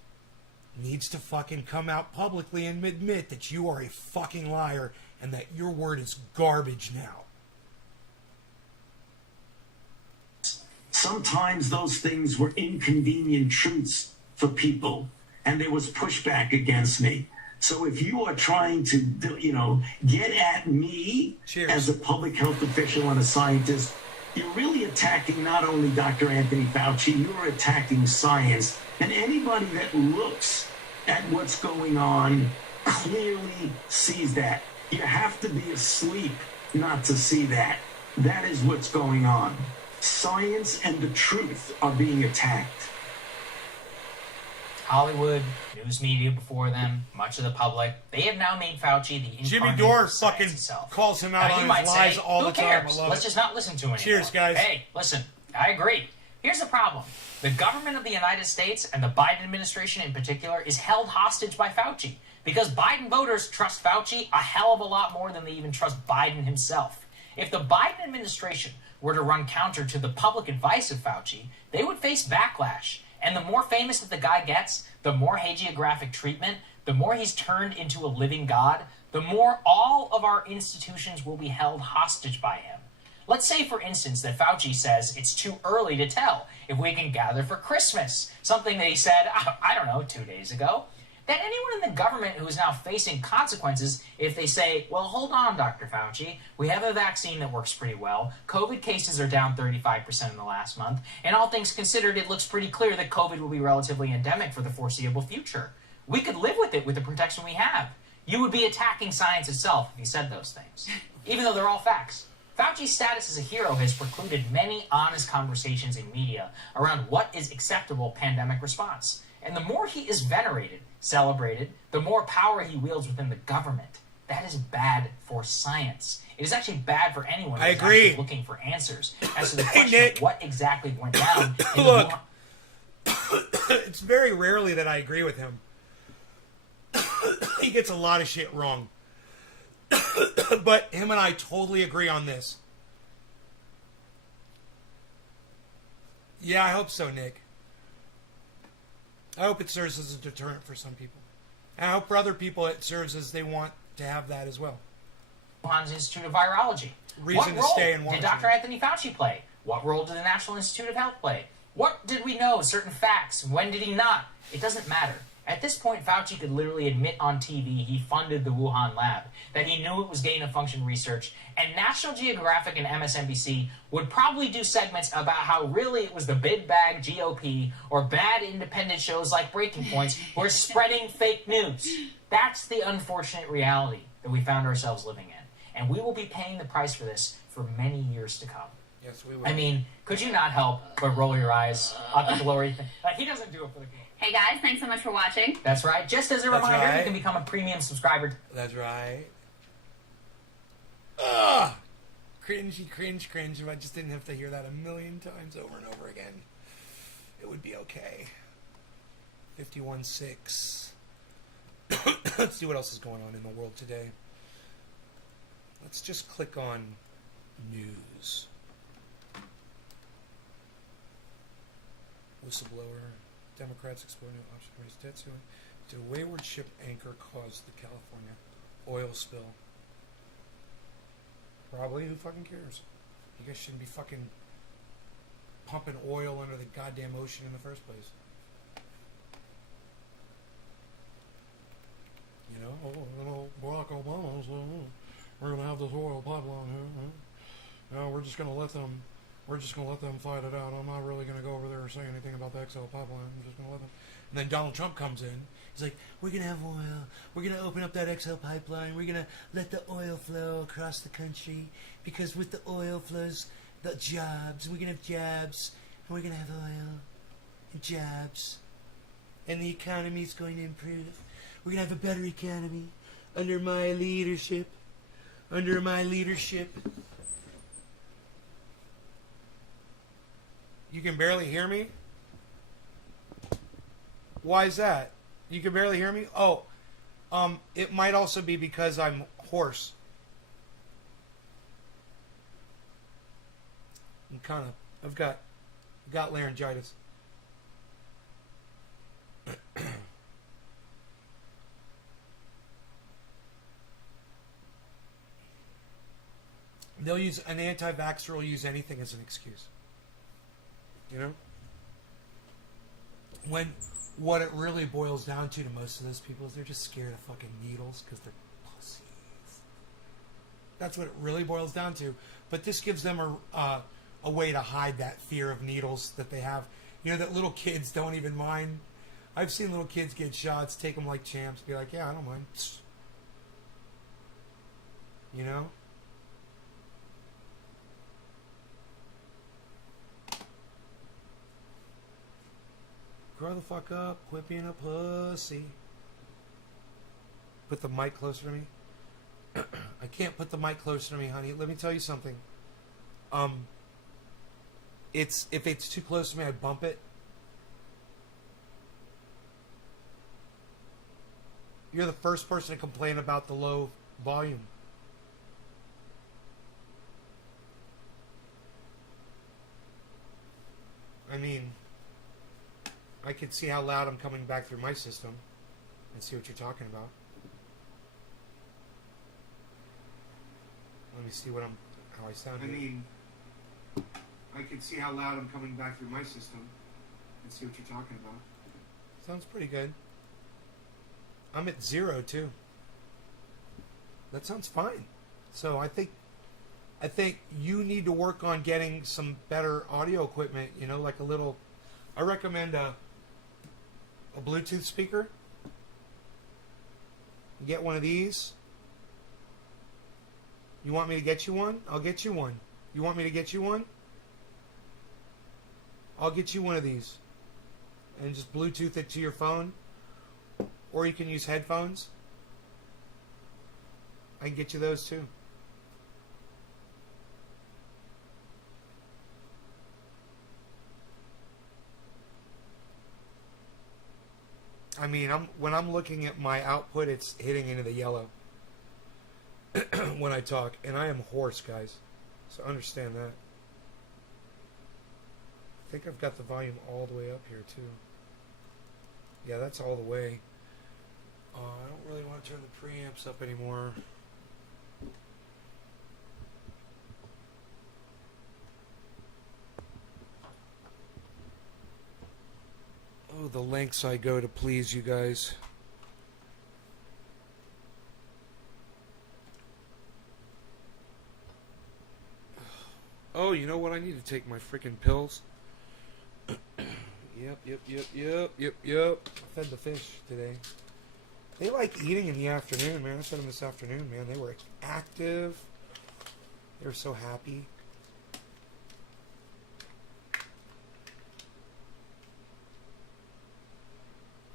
needs to fucking come out publicly and admit that you are a fucking liar and that your word is garbage now. Sometimes those things were inconvenient truths for people, and there was pushback against me. So if you are trying to, get at me as a public health official and a scientist, you're really attacking not only Dr. Anthony Fauci, you're attacking science. And anybody that looks at what's going on clearly sees that. You have to be asleep not to see that. That is what's going on. Science and the truth are being attacked. Hollywood, news media before them, much of the public, they have now made Fauci the Jimmy incarnate Dore of science fucking itself. calls him out Now, on you his might lies say, all who the time. cares? I love Let's it. just not listen to him anymore. Cheers, guys. Hey, listen, I agree. Here's the problem. The government of the United States, and the Biden administration in particular, is held hostage by Fauci. Because Biden voters trust Fauci a hell of a lot more than they even trust Biden himself. If the Biden administration were to run counter to the public advice of Fauci, they would face backlash. And the more famous that the guy gets, the more hagiographic treatment, the more he's turned into a living god, the more all of our institutions will be held hostage by him. Let's say, for instance, that Fauci says it's too early to tell if we can gather for Christmas, something that he said, I don't know, 2 days ago. That anyone in the government who is now facing consequences if they say, well, hold on, Dr. Fauci, we have a vaccine that works pretty well, COVID cases are down 35% in the last month, and all things considered, it looks pretty clear that COVID will be relatively endemic for the foreseeable future. We could live with it with the protection we have. You would be attacking science itself if you said those things, even though they're all facts. Fauci's status as a hero has precluded many honest conversations in media around what is acceptable pandemic response. And the more he is venerated, celebrated, the more power he wields within the government. That is bad for science. It is actually bad for anyone who is actually looking for answers as to the question of what exactly went down. Look, it's very rarely that I agree with him. He gets a lot of shit wrong. But him and I totally agree on this. Yeah, I hope so, Nick. I hope it serves as a deterrent for some people. And I hope for other people it serves as they want to have that as well. Wuhan's Institute of Virology. Reason to stay in What role did Washington. Dr. Anthony Fauci play? What role did the National Institute of Health play? What did we know? Certain facts. When did he not? It doesn't matter. At this point, Fauci could literally admit on TV he funded the Wuhan lab, that he knew it was gain-of-function research, and National Geographic and MSNBC would probably do segments about how really it was the big bag GOP or bad independent shows like Breaking Points who are spreading fake news. That's the unfortunate reality that we found ourselves living in, and we will be paying the price for this for many years to come. Yes, we will. I mean, could you not help but roll your eyes up at the glory thing? He doesn't do it for the game. Hey guys, thanks so much for watching. That's right. Just as a That's reminder, right. you can become a premium subscriber. That's right. Ugh! Cringy, cringe, cringe. If I just didn't have to hear that a million times over and over again, it would be okay. 51.6. Let's see what else is going on in the world today. Let's just click on news. Whistleblower. Democrats explore new option to raise debt ceiling. Did a wayward ship anchor cause the California oil spill? Probably. Who fucking cares? You guys shouldn't be fucking pumping oil under the goddamn ocean in the first place. You know, Barack Obama's, we're gonna have this oil pipeline here. No, we're just gonna let them fight it out. I'm not really gonna go over there and say anything about the XL pipeline. I'm just gonna let them. And then Donald Trump comes in. He's like, we're gonna have oil. We're gonna open up that XL pipeline. We're gonna let the oil flow across the country because with the oil flows the jobs. We're gonna have jobs, and we're gonna have oil and jobs, and the economy's going to improve. We're gonna have a better economy under my leadership. Under my leadership. You can barely hear me? Why is that? You can barely hear me? Oh, it might also be because I'm hoarse. I've got laryngitis. They'll use an anti-vaxxer will use anything as an excuse. You know? When what it really boils down to most of those people is they're just scared of fucking needles because they're pussies. That's what it really boils down to. But this gives them a way to hide that fear of needles that they have. You know, that little kids don't even mind. I've seen little kids get shots, take them like champs, be like, yeah, I don't mind. You know? Grow the fuck up. Quit being a pussy. Put the mic closer to me. I can't put the mic closer to me, honey. Let me tell you something. If it's too close to me, I bump it. You're the first person to complain about the low volume. I mean, I can see how loud I'm coming back through my system and see what you're talking about. Let me see how I sound. I mean, I can see how loud I'm coming back through my system and see what you're talking about. Sounds pretty good. I'm at 0 too. That sounds fine. So I think you need to work on getting some better audio equipment. You know, like a little. I recommend a Bluetooth speaker. Get one of these. You want me to get you one? I'll get you one. You want me to get you one? I'll get you one of these. And just Bluetooth it to your phone. Or you can use headphones. I can get you those too. I mean, when I'm looking at my output, it's hitting into the yellow when I talk. And I am hoarse, guys. So understand that. I think I've got the volume all the way up here, too. Yeah, that's all the way. I don't really want to turn the preamps up anymore. Oh, the lengths I go to please you guys. Oh, you know what? I need to take my freaking pills. Yep. I fed the fish today. They like eating in the afternoon, man. I fed them this afternoon, man. They were active. They were so happy.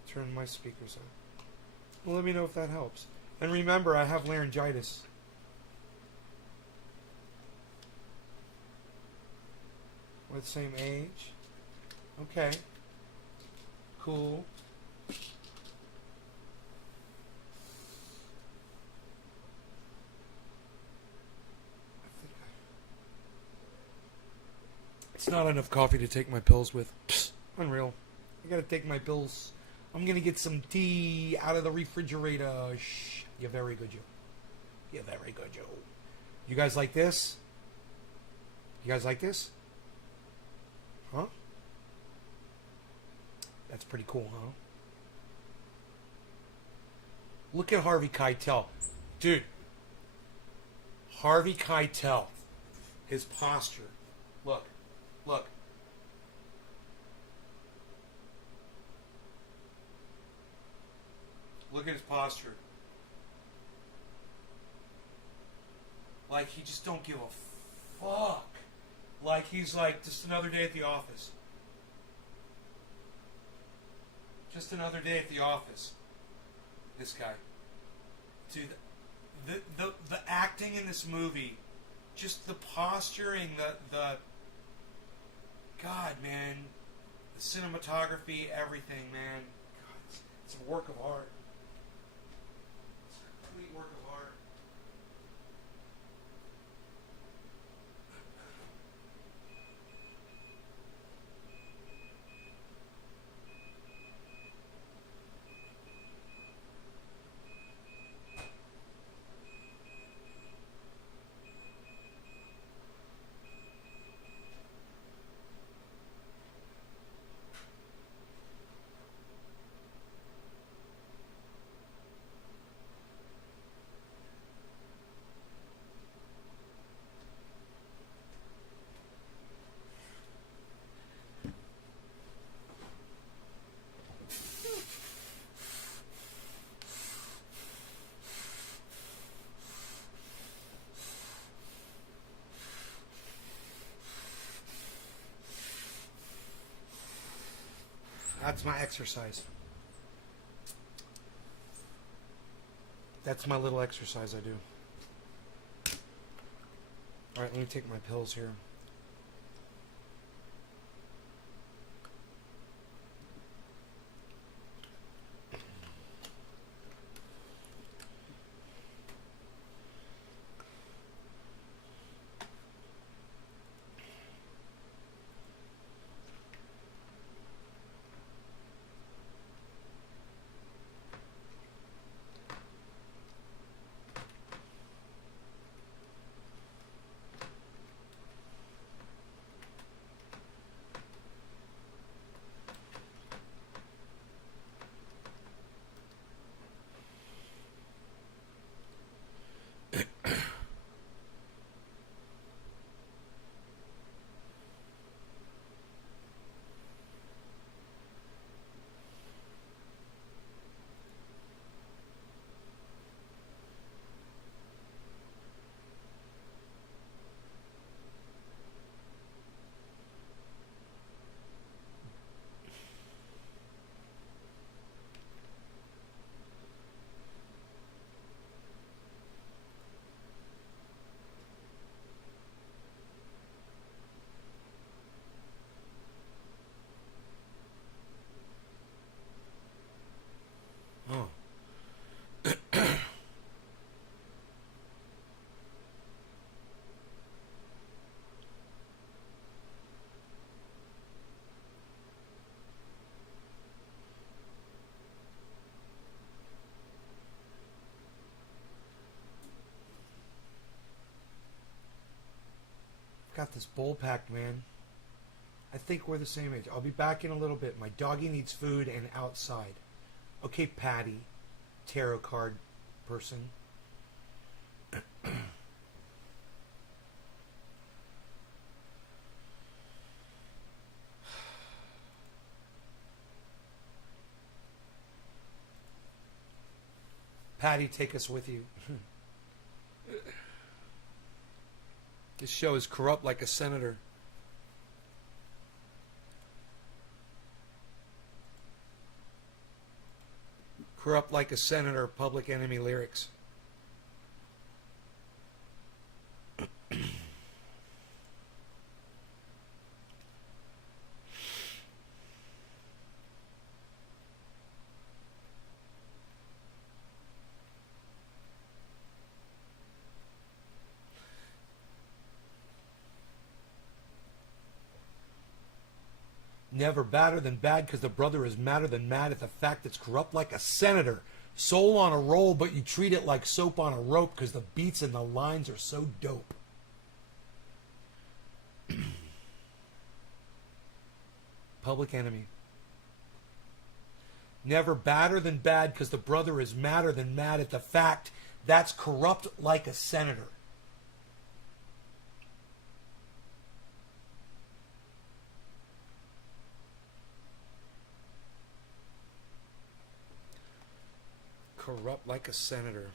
Turn my speakers on. Well, let me know if that helps. And remember, I have laryngitis. We're the same age. Okay. Cool. It's not enough coffee to take my pills with. Psst, unreal. I gotta take my pills. I'm gonna get some tea out of the refrigerator. Shh. You're very good, Joe. You're very good, Joe. You guys like this? You guys like this? Huh? That's pretty cool, huh? Look at Harvey Keitel. Dude. Harvey Keitel. His posture. Look. Look. Look at his posture. Like he just don't give a fuck. Like he's like just another day at the office. Just another day at the office. This guy. Dude, the acting in this movie, just the posturing, the God, man, the cinematography, everything, man. God, it's a work of art. It's a complete work of art. That's my exercise. That's my little exercise I do. All right, let me take my pills here. Oh. Got this bowl packed, man. I think we're the same age. I'll be back in a little bit. My doggy needs food and outside. Okay, Patty, tarot card person. Patty, take us with you. This show is corrupt like a senator. Corrupt like a senator, Public Enemy lyrics. Never badder than bad because the brother is madder than mad at the fact it's corrupt like a senator. Soul on a roll, but you treat it like soap on a rope because the beats and the lines are so dope. Public Enemy. Never badder than bad because the brother is madder than mad at the fact that's corrupt like a senator. Corrupt like a senator.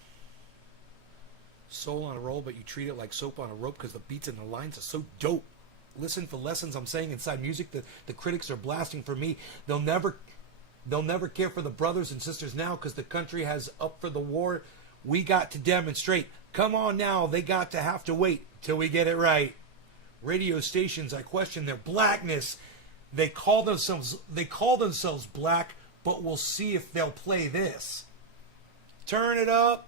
Soul on a roll, but you treat it like soap on a rope because the beats and the lines are so dope. Listen for lessons I'm saying inside music that the critics are blasting for me. They'll never care for the brothers and sisters now because the country has up for the war. We got to demonstrate. Come on now, they got to have to wait till we get it right. Radio stations, I question their blackness. They call themselves black, but we'll see if they'll play this. Turn it up.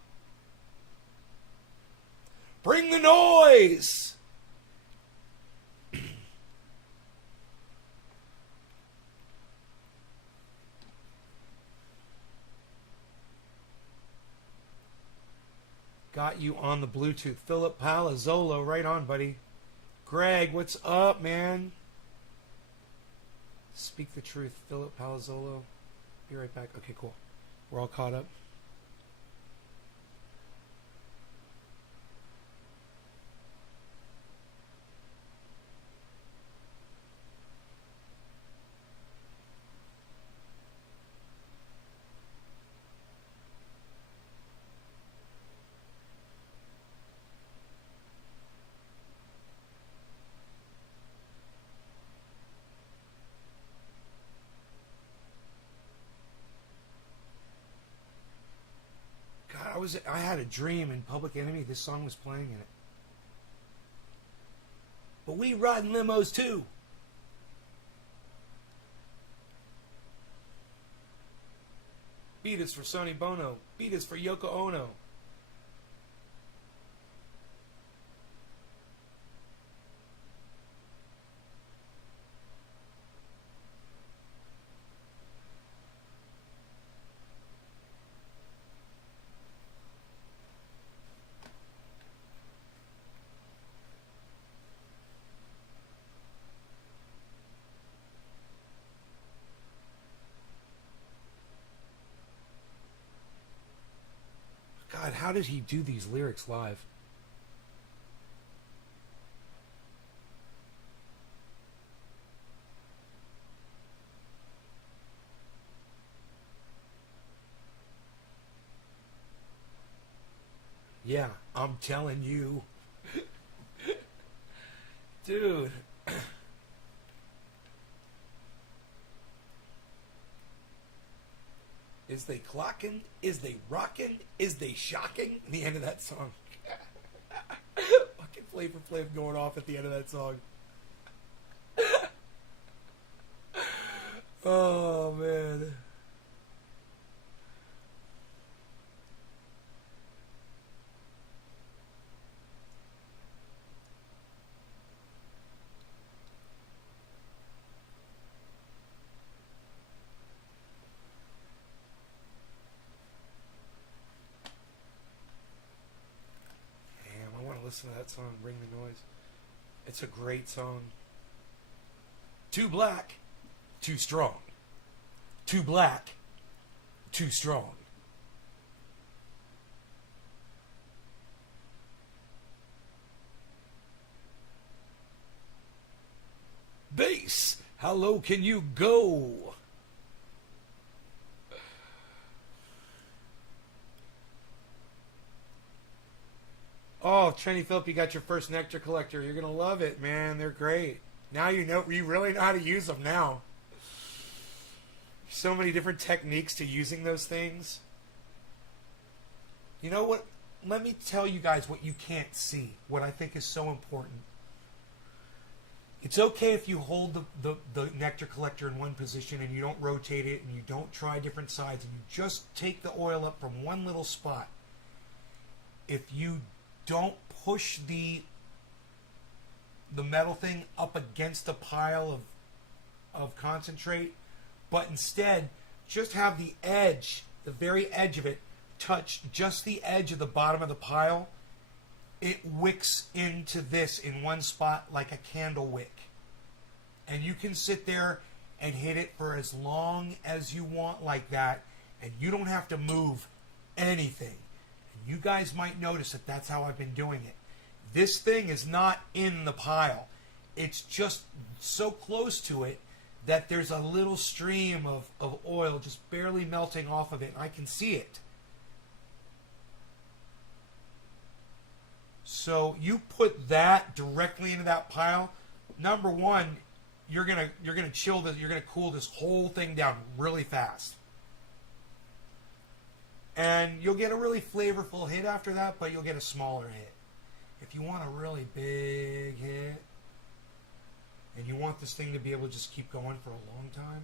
Bring the noise. Got you on the Bluetooth. Philip Palazzolo, right on, buddy. Greg, what's up, man? Speak the truth, Philip Palazzolo. Be right back. Okay, cool. We're all caught up. I had a dream in Public Enemy. This song was playing in it. But we ride in limos too. Beat is for Sonny Bono. Beat is for Yoko Ono. God, how did he do these lyrics live? Yeah, I'm telling you. Dude. Is they clocking? Is they rocking? Is they shocking? The end of that song. Fucking Flavor Flav going off at the end of that song. Oh, man. Listen to that song, Bring the Noise. It's a great song. Too black, too strong. Too black, too strong. Bass, how low can you go? Oh, Trenny Phillip, you got your first nectar collector. You're going to love it, man. They're great. Now you really know how to use them now. So many different techniques to using those things. You know what? Let me tell you guys what you can't see, what I think is so important. It's okay if you hold the nectar collector in one position and you don't rotate it and you don't try different sides and you just take the oil up from one little spot. If you don't push the metal thing up against a pile of concentrate, but instead just have the edge, the very edge of it, touch just the edge of the bottom of the pile, it wicks into this in one spot like a candle wick. And you can sit there and hit it for as long as you want like that, and you don't have to move anything. You guys might notice that that's how I've been doing it. This thing is not in the pile. It's just so close to it that there's a little stream of oil just barely melting off of it. I can see it. So you put that directly into that pile. Number one, you're gonna chill this. You're gonna cool this whole thing down really fast. And you'll get a really flavorful hit after that, but you'll get a smaller hit. If you want a really big hit, and you want this thing to be able to just keep going for a long time,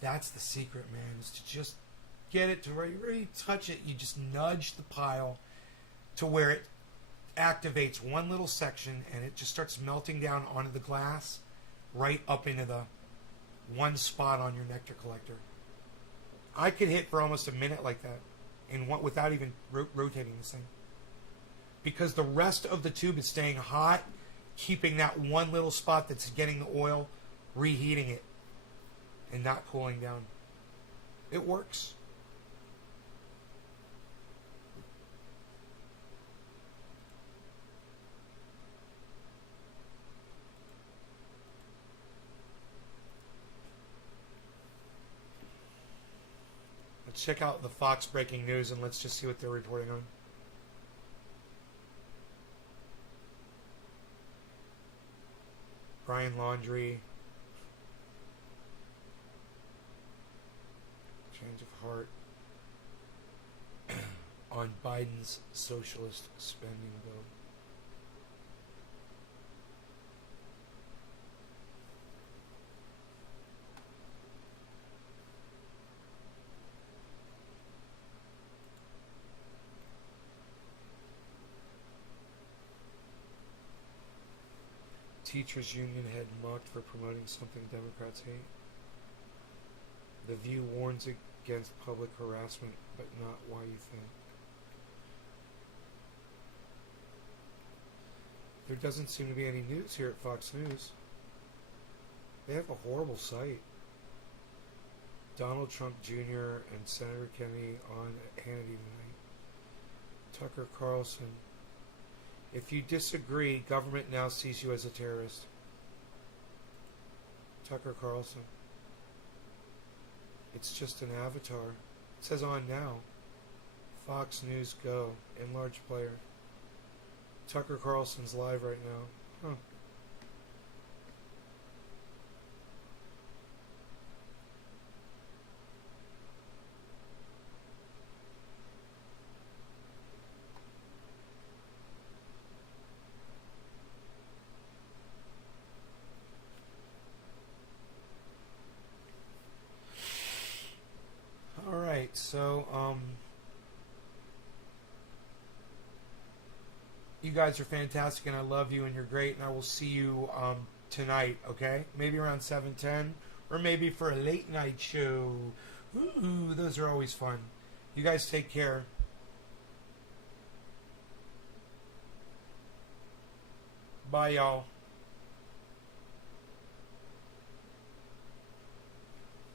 that's the secret, man, is to just get it to where you touch it, you just nudge the pile to where it activates one little section, and it just starts melting down onto the glass, right up into the one spot on your nectar collector. I could hit for almost a minute like that without even rotating this thing. Because the rest of the tube is staying hot, keeping that one little spot that's getting the oil, reheating it, and not cooling down. It works. Let's check out the Fox breaking news and let's just see what they're reporting on. Brian Laundrie. Change of heart. on Biden's socialist spending bill. Teachers union head mocked for promoting something Democrats hate. The View warns against public harassment, but not why you think. There doesn't seem to be any news here at Fox News. They have a horrible site. Donald Trump Jr. and Senator Kennedy on Hannity tonight. Tucker Carlson. If you disagree, government now sees you as a terrorist. Tucker Carlson. It's just an avatar. It says on now. Fox News Go. Enlarged player. Tucker Carlson's live right now. Huh. Alright, so, you guys are fantastic and I love you and you're great and I will see you, tonight, okay? Maybe around 7:10 or maybe for a late night show. Ooh, those are always fun. You guys take care. Bye, y'all.